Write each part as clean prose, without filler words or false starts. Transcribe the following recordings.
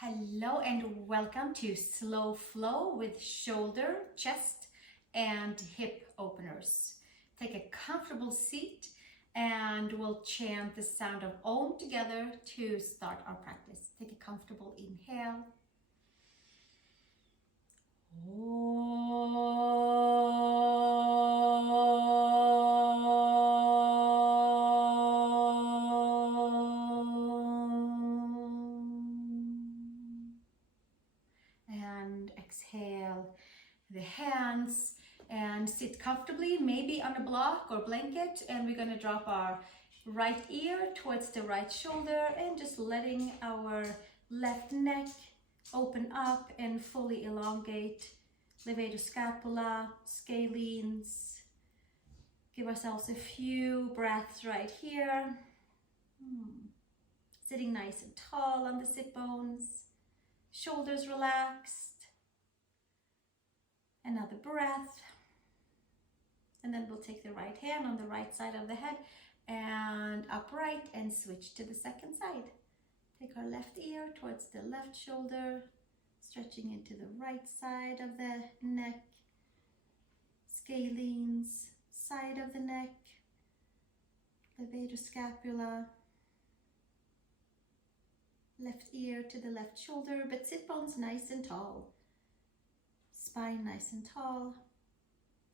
Hello and welcome to Slow Flow with shoulder, chest, and hip openers. Take a comfortable seat and we'll chant the sound of Om together to start our practice. Take a comfortable inhale. And exhale the hands and sit comfortably, maybe on a block or blanket, and we're going to drop our right ear towards the right shoulder and just letting our left neck open up and fully elongate. Levator scapula, scalenes. Give ourselves a few breaths right here. Sitting nice and tall on the sit bones. Shoulders relaxed. Another breath. And then we'll take the right hand on the right side of the head and upright and switch to the second side. Take our left ear towards the left shoulder, stretching into the right side of the neck, scalenes, side of the neck, levator scapula, left ear to the left shoulder, but sit bones nice and tall, spine nice and tall,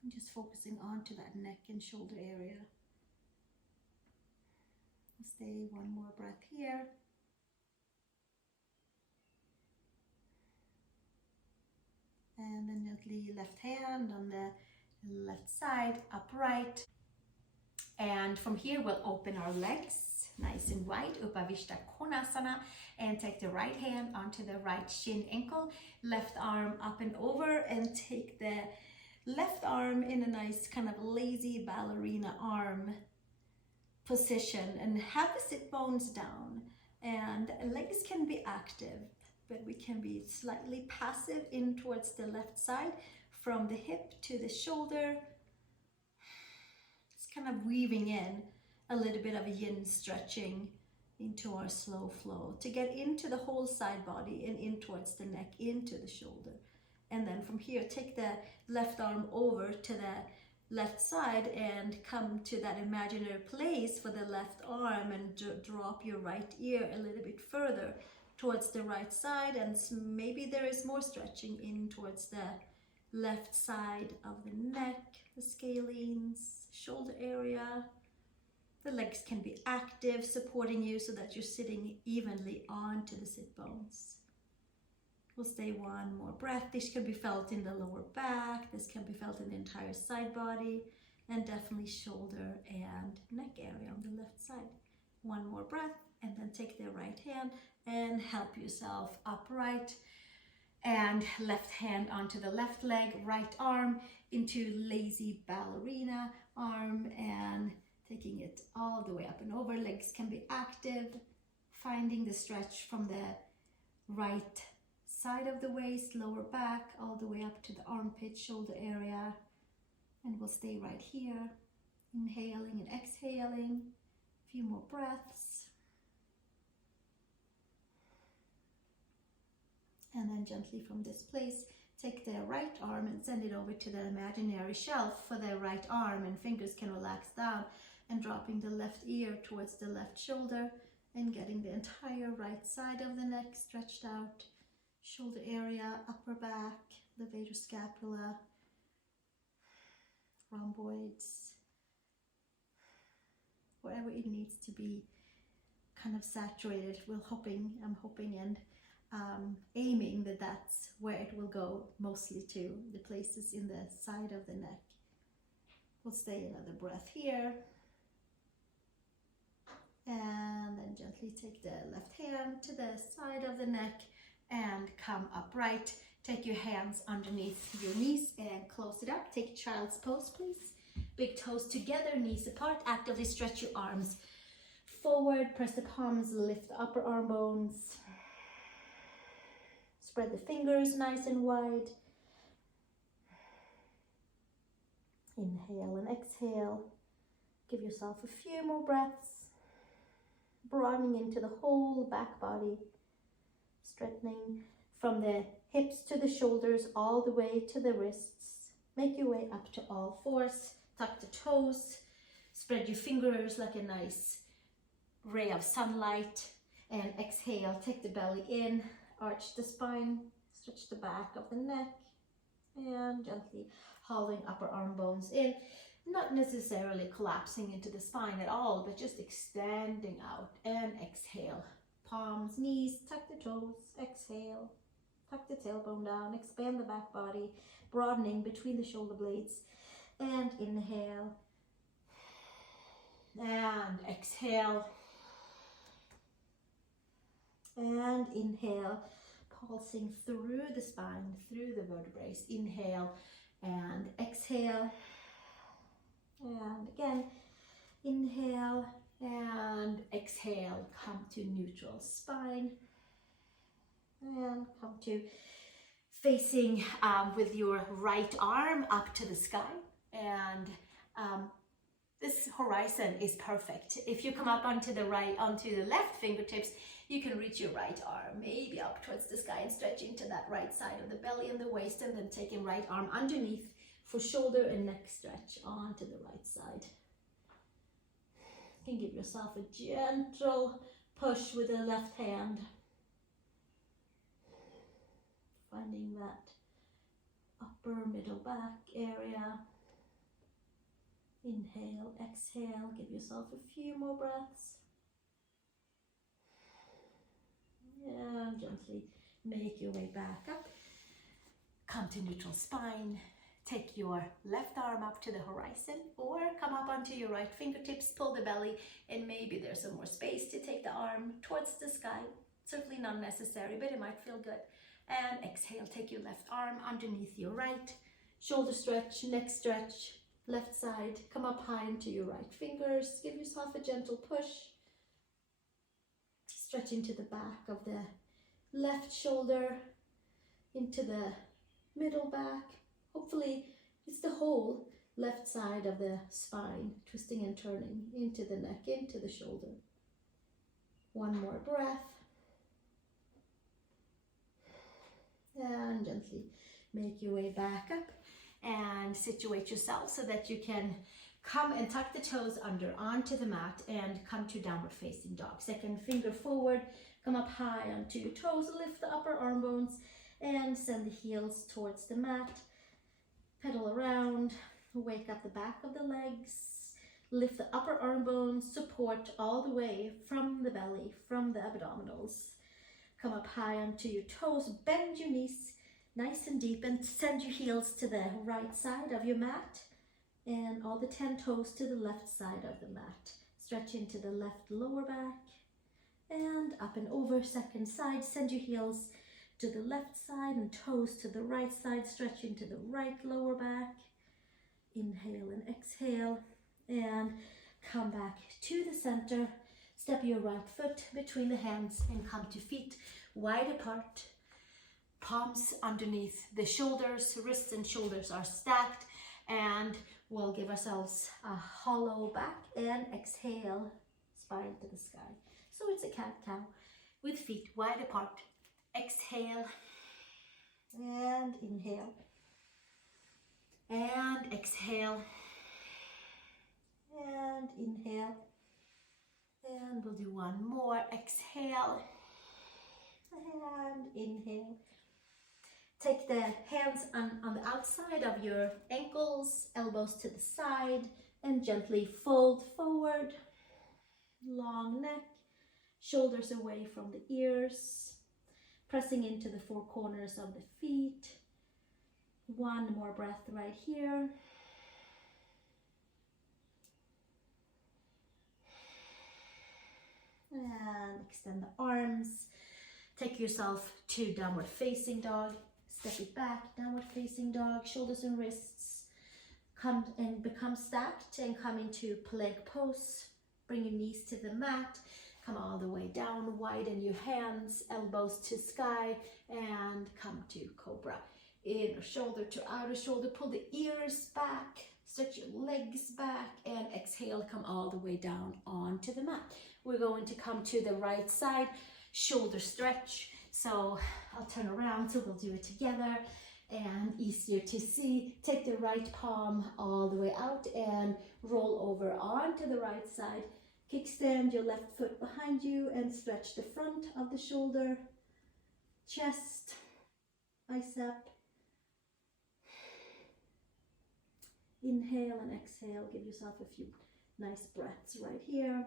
and just focusing onto that neck and shoulder area. We'll stay one more breath here. And then gently left hand on the left side, upright. And from here, we'll open our legs nice and wide, Upavishta Konasana, and take the right hand onto the right shin ankle, left arm up and over, and take the left arm in a nice kind of lazy ballerina arm position, and have the sit bones down. And legs can be active, but we can be slightly passive in towards the left side, from the hip to the shoulder. It's kind of weaving in a little bit of a yin stretching into our slow flow to get into the whole side body and in towards the neck, into the shoulder. And then from here, take the left arm over to the left side and come to that imaginary place for the left arm, and drop your right ear a little bit further towards the right side, and maybe there is more stretching in towards the left side of the neck, the scalenes, shoulder area. The legs can be active, supporting you so that you're sitting evenly onto the sit bones. We'll stay one more breath. This can be felt in the lower back. This can be felt in the entire side body, and definitely shoulder and neck area on the left side. One more breath, and then take the right hand and help yourself upright, and left hand onto the left leg, right arm into lazy ballerina arm, and taking it all the way up and over. Legs can be active, finding the stretch from the right side of the waist, lower back, all the way up to the armpit, shoulder area. And we'll stay right here, inhaling and exhaling. A few more breaths. And then gently from this place, take the right arm and send it over to the imaginary shelf for the right arm, and fingers can relax down, and dropping the left ear towards the left shoulder and getting the entire right side of the neck stretched out. Shoulder area, upper back, levator scapula, rhomboids, wherever it needs to be kind of saturated. I'm hoping and aiming that that's where it will go mostly to, the places in the side of the neck. We'll stay another breath here. And then gently take the left hand to the side of the neck and come upright. Take your hands underneath your knees and close it up. Take child's pose, please. Big toes together, knees apart. Actively stretch your arms forward. Press the palms, lift the upper arm bones. Spread the fingers nice and wide. Inhale and exhale. Give yourself a few more breaths. Broadening into the whole back body. straightening from the hips to the shoulders, all the way to the wrists. Make your way up to all fours, tuck the toes, spread your fingers like a nice ray of sunlight, and exhale, take the belly in, arch the spine, stretch the back of the neck, and gently hauling upper arm bones in, not necessarily collapsing into the spine at all, but just extending out, and exhale. Palms, knees, tuck the toes, exhale, tuck the tailbone down, expand the back body, broadening between the shoulder blades, and inhale, and exhale, and inhale, pulsing through the spine, through the vertebrae. Inhale and exhale, and again, inhale and exhale. Come to neutral spine, and come to facing with your right arm up to the sky, and this horizon is perfect. If you come up onto the left fingertips, you can reach your right arm maybe up towards the sky and stretch into that right side of the belly and the waist, and then taking right arm underneath for shoulder and neck stretch onto the right side. You can give yourself a gentle push with the left hand, finding that upper middle back area. Inhale, exhale, give yourself a few more breaths. And gently make your way back up. Come to neutral spine. Take your left arm up to the horizon, or come up onto your right fingertips, pull the belly, and maybe there's some more space to take the arm towards the sky. Certainly not necessary, but it might feel good. And exhale, take your left arm underneath your right. Shoulder stretch, neck stretch. Left side, come up high into your right fingers. Give yourself a gentle push. Stretch into the back of the left shoulder, into the middle back. Hopefully it's the whole left side of the spine, twisting and turning into the neck, into the shoulder. One more breath. And gently make your way back up. And situate yourself so that you can come and tuck the toes under onto the mat and come to downward facing dog. Second finger forward, come up high onto your toes, lift the upper arm bones and send the heels towards the mat. Pedal around, wake up the back of the legs, lift the upper arm bones, support all the way from the belly, from the abdominals. Come up high onto your toes, bend your knees nice and deep, and send your heels to the right side of your mat, and all the 10 toes to the left side of the mat. Stretch into the left lower back, and up and over. Second side, send your heels to the left side and toes to the right side. Stretch into the right lower back. Inhale and exhale, and come back to the center. Step your right foot between the hands and come to feet wide apart. Palms underneath the shoulders, wrists and shoulders are stacked, and we'll give ourselves a hollow back and exhale, spine to the sky. So it's a cat-cow with feet wide apart. Exhale and inhale and exhale and inhale, and we'll do one more. Exhale and inhale. Take the hands on the outside of your ankles, elbows to the side, and gently fold forward. Long neck, shoulders away from the ears, pressing into the four corners of the feet. One more breath right here. And extend the arms. Take yourself to downward facing dog. Step it back, downward facing dog, shoulders and wrists come and become stacked, and come into plank pose. Bring your knees to the mat, come all the way down, widen your hands, elbows to sky, and come to cobra. Inner shoulder to outer shoulder, pull the ears back, stretch your legs back, and exhale, come all the way down onto the mat. We're going to come to the right side, shoulder stretch. So I'll turn around so we'll do it together, and easier to see. Take the right palm all the way out and roll over onto the right side. Kickstand your left foot behind you and stretch the front of the shoulder, chest, bicep. Inhale and exhale. Give yourself a few nice breaths right here.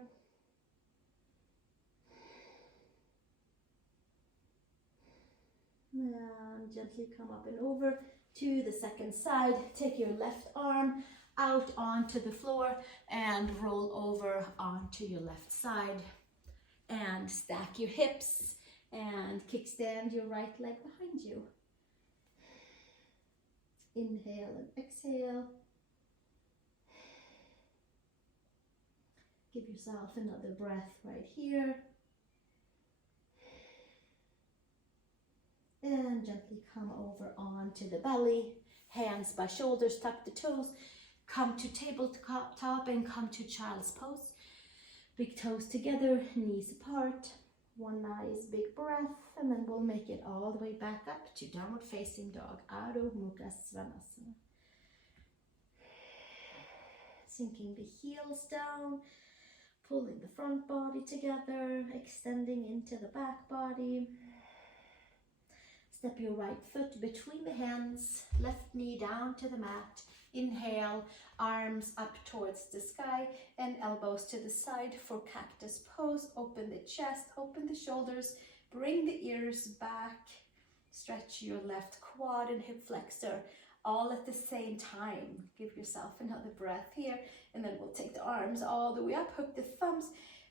And gently come up and over to the second side. Take your left arm out onto the floor and roll over onto your left side. And stack your hips and kickstand your right leg behind you. Inhale and exhale. Give yourself another breath right here. And gently come over onto the belly. Hands by shoulders, tuck the toes. Come to tabletop and come to child's pose. Big toes together, knees apart. One nice big breath, and then we'll make it all the way back up to downward facing dog, Adho Mukha Svanasana. Sinking the heels down, pulling the front body together, extending into the back body. Step your right foot between the hands, left knee down to the mat. Inhale, arms up towards the sky and elbows to the side for cactus pose. Open the chest, open the shoulders, bring the ears back. Stretch your left quad and hip flexor all at the same time. Give yourself another breath here, and then we'll take the arms all the way up, hook the thumbs,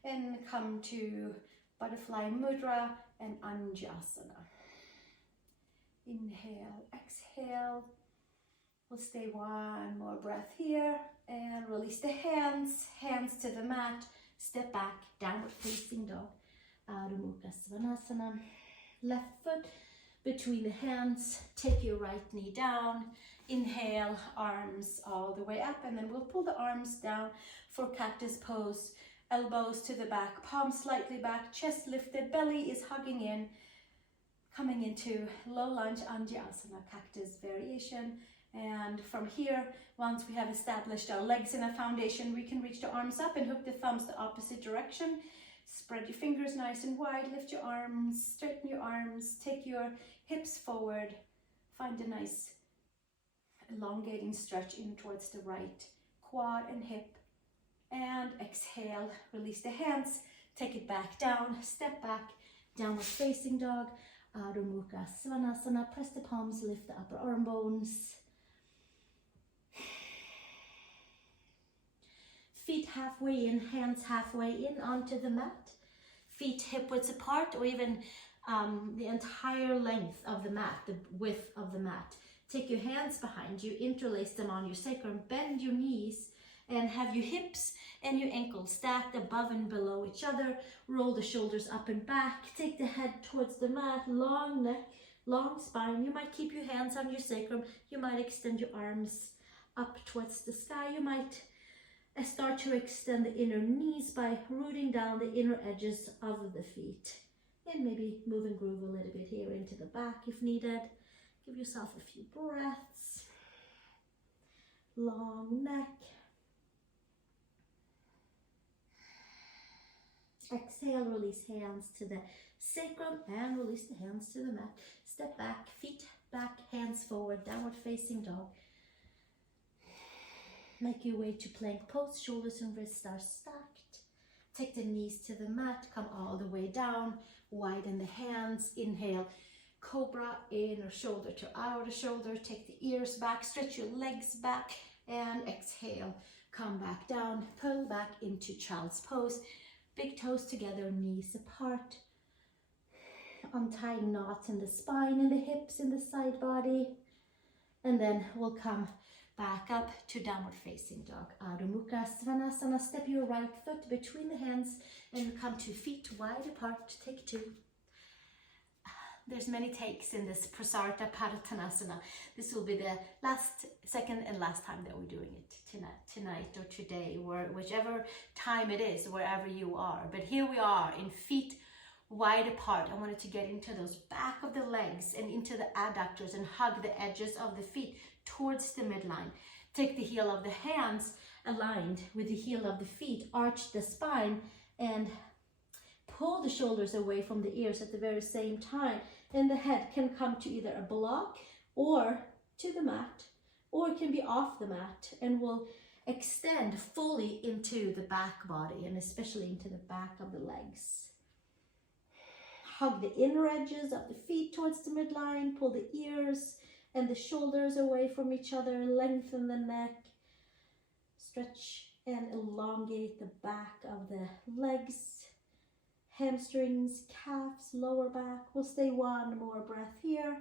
and come to butterfly mudra and anjasana. Inhale, exhale. We'll stay one more breath here and release the hands to the mat. Step back, downward facing dog, Adho Mukha Svanasana. Left foot between the hands, take your right knee down. Inhale, arms all the way up, and then we'll pull the arms down for cactus pose. Elbows to the back, palms slightly back, chest lifted, belly is hugging in. Coming into low lunge anjasana, cactus variation. And from here, once we have established our legs in a foundation, we can reach the arms up and hook the thumbs the opposite direction. Spread your fingers nice and wide, lift your arms, straighten your arms, take your hips forward. Find a nice elongating stretch in towards the right quad and hip. And exhale, release the hands, take it back down, step back, downward facing dog, Adho Mukha Svanasana. Press the palms, lift the upper arm bones. Feet halfway in, hands halfway in onto the mat. Feet hip width apart, or even the entire length of the mat, the width of the mat. Take your hands behind you, interlace them on your sacrum, bend your knees, and have your hips and your ankles stacked above and below each other. Roll the shoulders up and back. Take the head towards the mat, long neck, long spine. You might keep your hands on your sacrum. You might extend your arms up towards the sky. You might start to extend the inner knees by rooting down the inner edges of the feet. And maybe move and groove a little bit here into the back if needed. Give yourself a few breaths. Long neck. Exhale, release hands to the sacrum and release the hands to the mat. Step back, feet back, hands forward, downward facing dog. Make your way to plank pose, shoulders and wrists are stacked. Take the knees to the mat, come all the way down, widen the hands. Inhale, cobra, inner shoulder to outer shoulder. Take the ears back, stretch your legs back, and exhale. Come back down, pull back into child's pose. Big toes together, knees apart. Untying knots in the spine, in the hips, in the side body. And then we'll come back up to downward facing dog, Adho Mukha Svanasana. Step your right foot between the hands and come to feet wide apart. Take two. There's many takes in this Prasarita Padottanasana. This will be the second and last time that we're doing it tonight or today, or whichever time it is, wherever you are. But here we are in feet wide apart. I want it to get into those back of the legs and into the adductors and hug the edges of the feet towards the midline. Take the heel of the hands aligned with the heel of the feet, arch the spine, and pull the shoulders away from the ears at the very same time. And the head can come to either a block or to the mat, or it can be off the mat, and we'll extend fully into the back body and especially into the back of the legs. Hug the inner edges of the feet towards the midline, pull the ears and the shoulders away from each other, lengthen the neck, stretch and elongate the back of the legs, hamstrings, calves, lower back. We'll stay one more breath here.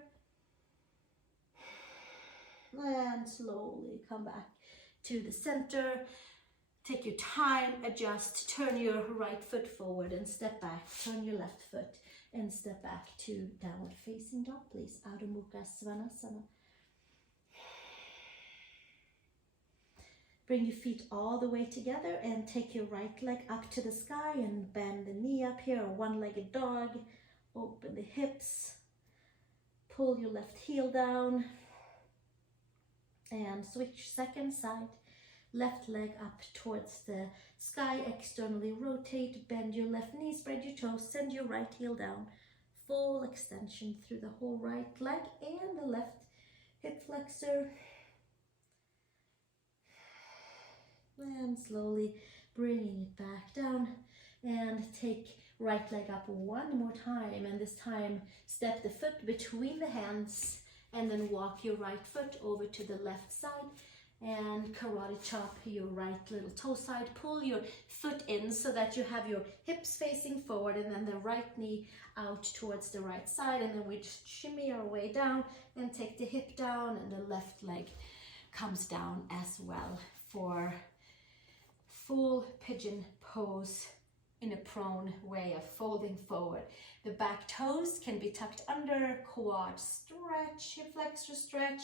And slowly come back to the center. Take your time, adjust, turn your right foot forward and step back. Turn your left foot and step back to downward facing dog, please. Adho Mukha Svanasana. Bring your feet all the way together and take your right leg up to the sky and bend the knee up here, a one-legged dog. Open the hips. Pull your left heel down and switch second side. Left leg up towards the sky, externally rotate, bend your left knee, spread your toes, send your right heel down. Full extension through the whole right leg and the left hip flexor. And slowly bringing it back down and take right leg up one more time, and this time step the foot between the hands and then walk your right foot over to the left side and karate chop your right little toe side. Pull your foot in so that you have your hips facing forward and then the right knee out towards the right side, and then we just shimmy our way down and take the hip down and the left leg comes down as well for full pigeon pose in a prone way of folding forward. The back toes can be tucked under, quad stretch, hip flexor stretch,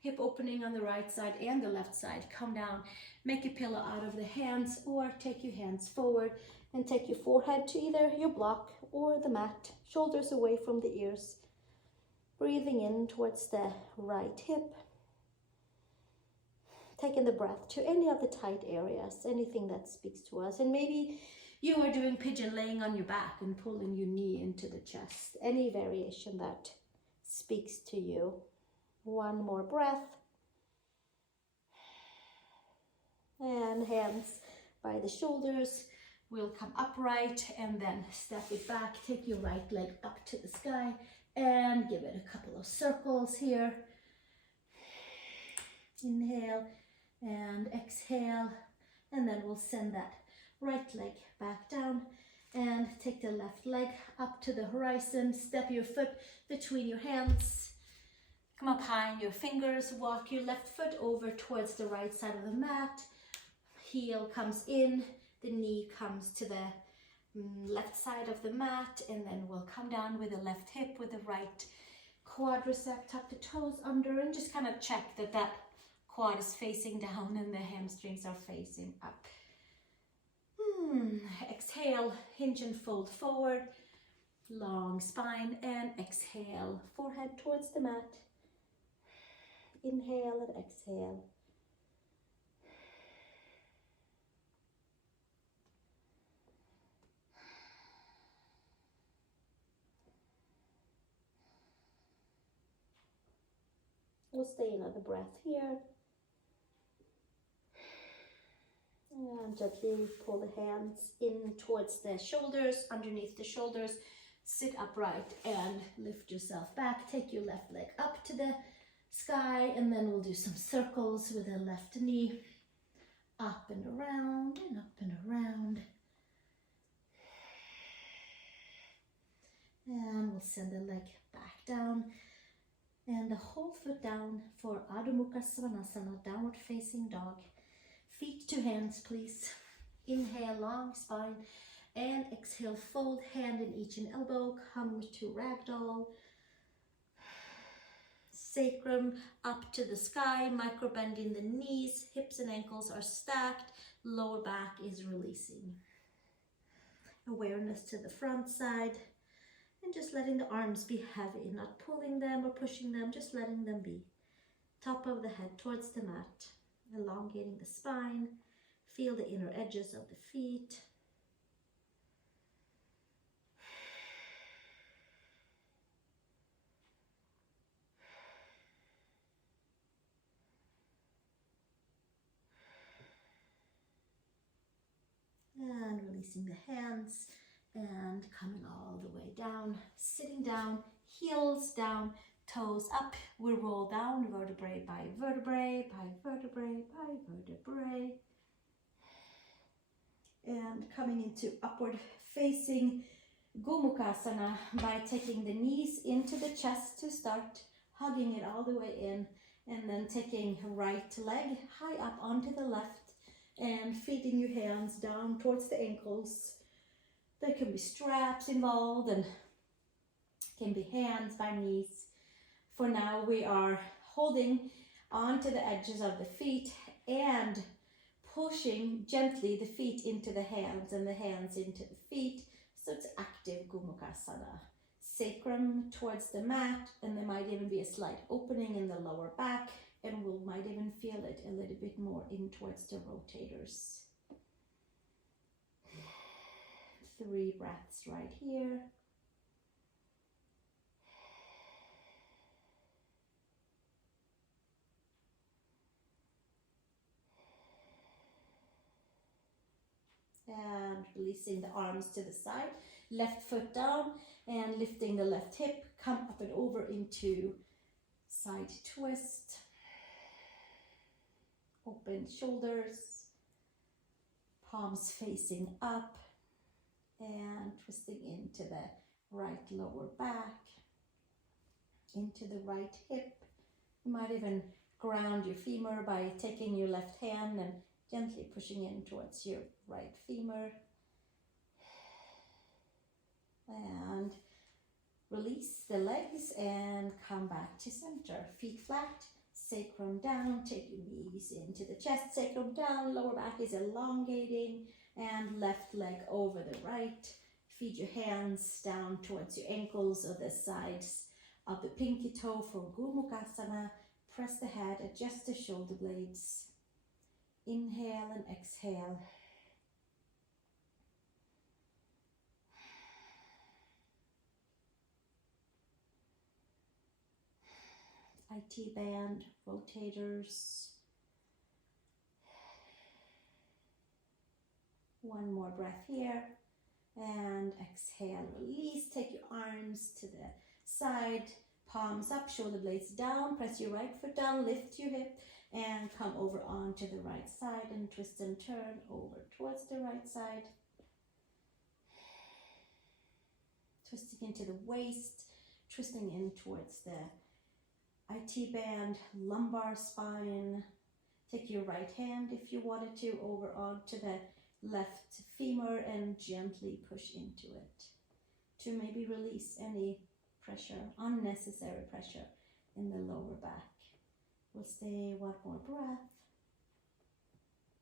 hip opening on the right side and the left side. Come down, make a pillow out of the hands, or take your hands forward and take your forehead to either your block or the mat, shoulders away from the ears. Breathing in towards the right hip. Taking the breath to any of the tight areas, anything that speaks to us. And maybe you are doing pigeon laying on your back and pulling your knee into the chest. Any variation that speaks to you. One more breath. And hands by the shoulders. We'll come upright and then step it back. Take your right leg up to the sky and give it a couple of circles here. Inhale and exhale, and then we'll send that right leg back down and take the left leg up to the horizon. Step your foot between your hands. Come up high on your fingers. Walk your left foot over towards the right side of the mat. Heel comes in, the knee comes to the left side of the mat, and then we'll come down with the left hip with the right quadricep. Tuck the toes under and just kind of check that that quad is facing down and the hamstrings are facing up. Exhale, hinge and fold forward, long spine, and exhale, forehead towards the mat. Inhale and exhale. We'll stay another breath here. And gently pull the hands in towards the shoulders, underneath the shoulders. Sit upright and lift yourself back. Take your left leg up to the sky, and then we'll do some circles with the left knee. Up and around and up and around. And we'll send the leg back down and the whole foot down for Adho Mukha Svanasana, downward facing dog. Feet to hands, please. Inhale, long spine, and exhale, fold hand in each and elbow. Come to ragdoll. Sacrum up to the sky, micro bend in the knees, hips and ankles are stacked, lower back is releasing. Awareness to the front side, And just letting the arms be heavy, not pulling them or pushing them, just letting them be. Top of the head towards the mat, elongating the spine. Feel the inner edges of the feet. And releasing the hands and coming all the way down, sitting down, heels down, toes up. We roll down vertebrae by vertebrae, by vertebrae, by vertebrae. And coming into upward facing Gomukhasana by taking the knees into the chest to start, hugging it all the way in, and then taking right leg high up onto the left and feeding your hands down towards the ankles. There can be straps involved and can be hands by knees. For now, we are holding onto the edges of the feet and pushing gently the feet into the hands and the hands into the feet. So it's active Gomukhasana. Sacrum towards the mat, and there might even be a slight opening in the lower back, and we might even feel it a little bit more in towards the rotators. 3 breaths right here. And releasing the arms to the side, left foot down and lifting the left hip, come up and over into side twist. Open shoulders, palms facing up and twisting into the right lower back, into the right hip. You might even ground your femur by taking your left hand and gently pushing in towards your right femur. And release the legs and come back to center. Feet flat, sacrum down, take your knees into the chest, sacrum down, lower back is elongating, and left leg over the right. Feed your hands down towards your ankles or the sides of the pinky toe for Gomukhasana. Press the head, adjust the shoulder blades. Inhale and exhale. IT band, rotators. One more breath here. And exhale, release. Take your arms to the side, palms up, shoulder blades down. Press your right foot down, lift your hip, and come over onto the right side and twist and turn over towards the right side. Twisting into the waist, twisting in towards the IT band, lumbar spine. Take your right hand, if you wanted to, over onto the left femur and gently push into it to maybe release any pressure, unnecessary pressure in the lower back. We'll stay one more breath.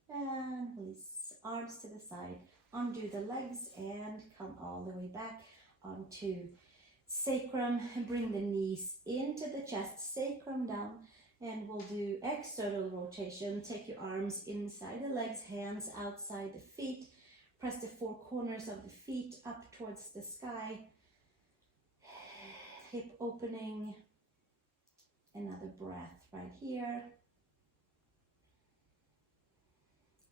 And release, arms to the side. Undo the legs and come all the way back onto sacrum. Bring the knees into the chest, sacrum down. And we'll do external rotation. Take your arms inside the legs, hands outside the feet. Press the 4 corners of the feet up towards the sky. Hip opening. Another breath right here.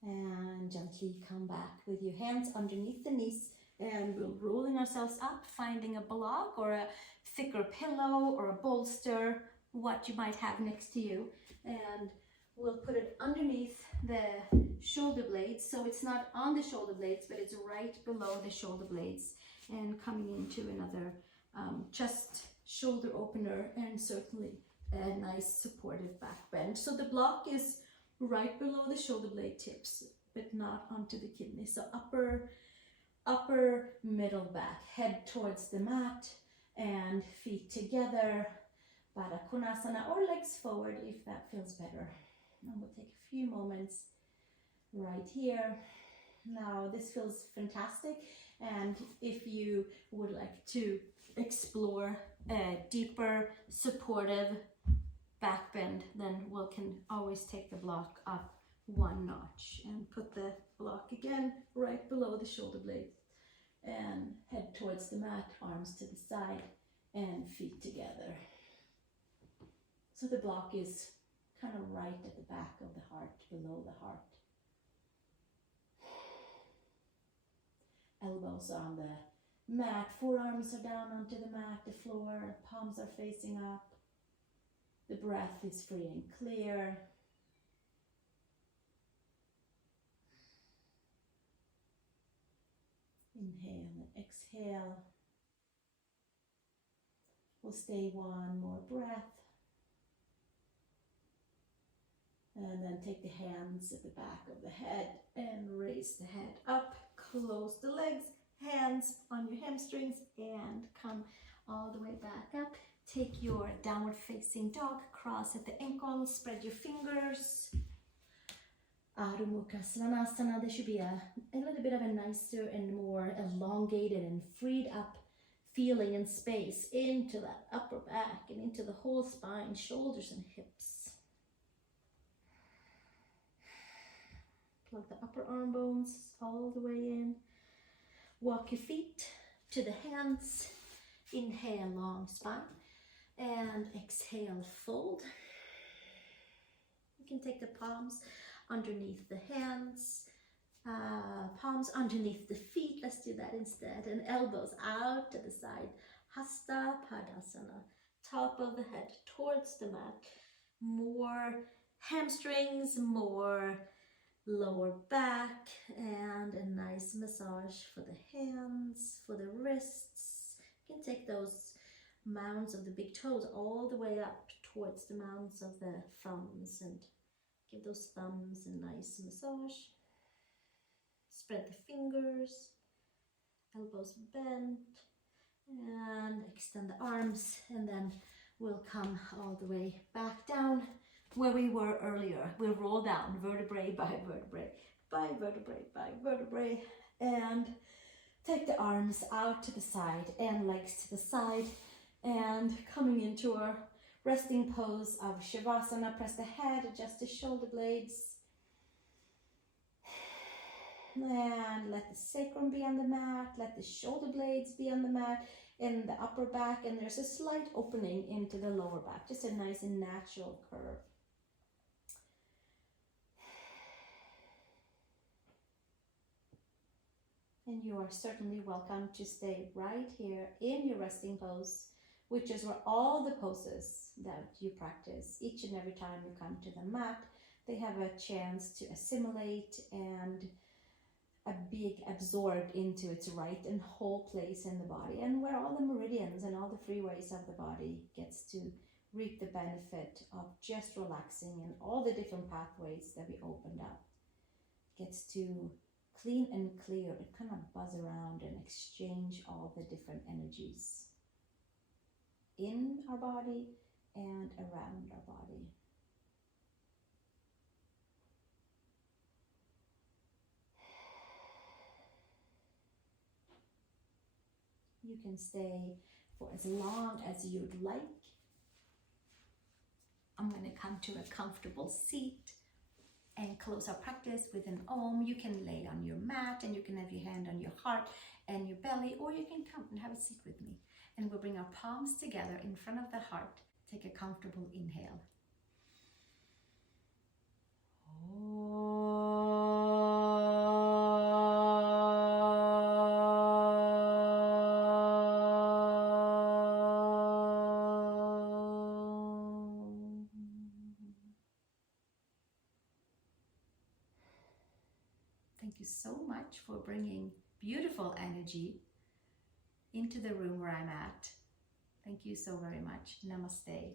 And gently come back with your hands underneath the knees. And we're rolling ourselves up, finding a block or a thicker pillow or a bolster, what you might have next to you. And we'll put it underneath the shoulder blades. So it's not on the shoulder blades, but it's right below the shoulder blades. And coming into another chest shoulder opener, and certainly a nice supportive back bend. So the block is right below the shoulder blade tips, but not onto the kidney. So upper middle back, head towards the mat and feet together, Baddha Konasana, or legs forward if that feels better. And we'll take a few moments right here. Now this feels fantastic, and if you would like to explore a deeper supportive back bend, then we can always take the block up one notch and put the block again right below the shoulder blades and head towards the mat, arms to the side and feet together. So the block is kind of right at the back of the heart, below the heart. Elbows are on the mat, forearms are down onto the mat, the floor, palms are facing up. The breath is free and clear. Inhale and exhale. We'll stay one more breath. And then take the hands at the back of the head and raise the head up. Close the legs, hands on your hamstrings, and come all the way back up. Take your downward facing dog, cross at the ankles, spread your fingers. Adho Mukha Svanasana. There should be a little bit of a nicer and more elongated and freed up feeling and space into that upper back and into the whole spine, shoulders and hips. Plug the upper arm bones all the way in. Walk your feet to the hands. Inhale, long spine. And exhale, fold. You can take the palms underneath the hands, palms underneath the feet. Let's do that instead. And elbows out to the side. Hasta Padasana. Top of the head towards the mat. More hamstrings, more lower back, and a nice massage for the hands, for the wrists. You can take those mounds of the big toes all the way up towards the mounds of the thumbs and give those thumbs a nice massage. Spread the fingers, elbows bent, and extend the arms, and then we'll come all the way back down where we were earlier. We'll roll down vertebrae by vertebrae, by vertebrae by vertebrae, and take the arms out to the side and legs to the side, and coming into our resting pose of Shavasana. Press the head, adjust the shoulder blades, and let the sacrum be on the mat, let the shoulder blades be on the mat, in the upper back, and there's a slight opening into the lower back, just a nice and natural curve. And you are certainly welcome to stay right here in your resting pose, which is where all the poses that you practice, each and every time you come to the mat, they have a chance to assimilate and be absorbed into its right and whole place in the body, and where all the meridians and all the freeways of the body gets to reap the benefit of just relaxing, and all the different pathways that we opened up gets to clean and clear and kind of buzz around and exchange all the different energies in our body and around our body. You can stay for as long as you'd like. I'm going to come to a comfortable seat and close our practice with an Om. You can lay on your mat, and you can have your hand on your heart and your belly, or you can come and have a seat with me. And we'll bring our palms together in front of the heart. Take a comfortable inhale. Thank you so much for bringing beautiful energy into the room where I'm at. Thank you so very much. Namaste.